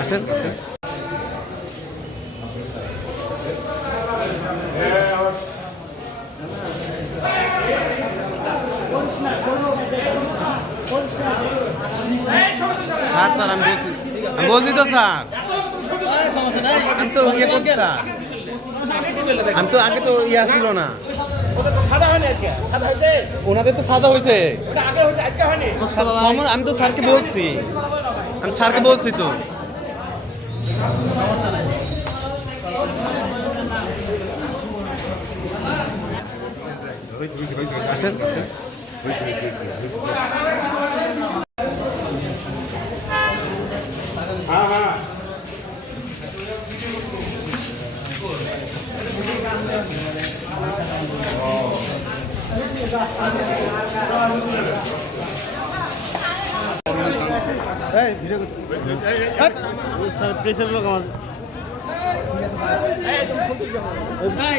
আসেন sir sir আমি বলছি আমি বলছি তো স্যার। সমস্যা নাই আমি তো ইয়ে করছি স্যার। আমি তো আগে তো ইয়ে ছিল না। ওনাদের তো সাদা হয়েছে। আমি তো স্যারকে বলছি। আমি স্যারকে বলছি তো আসেন স্যার প্রেসের লোক আমার এই,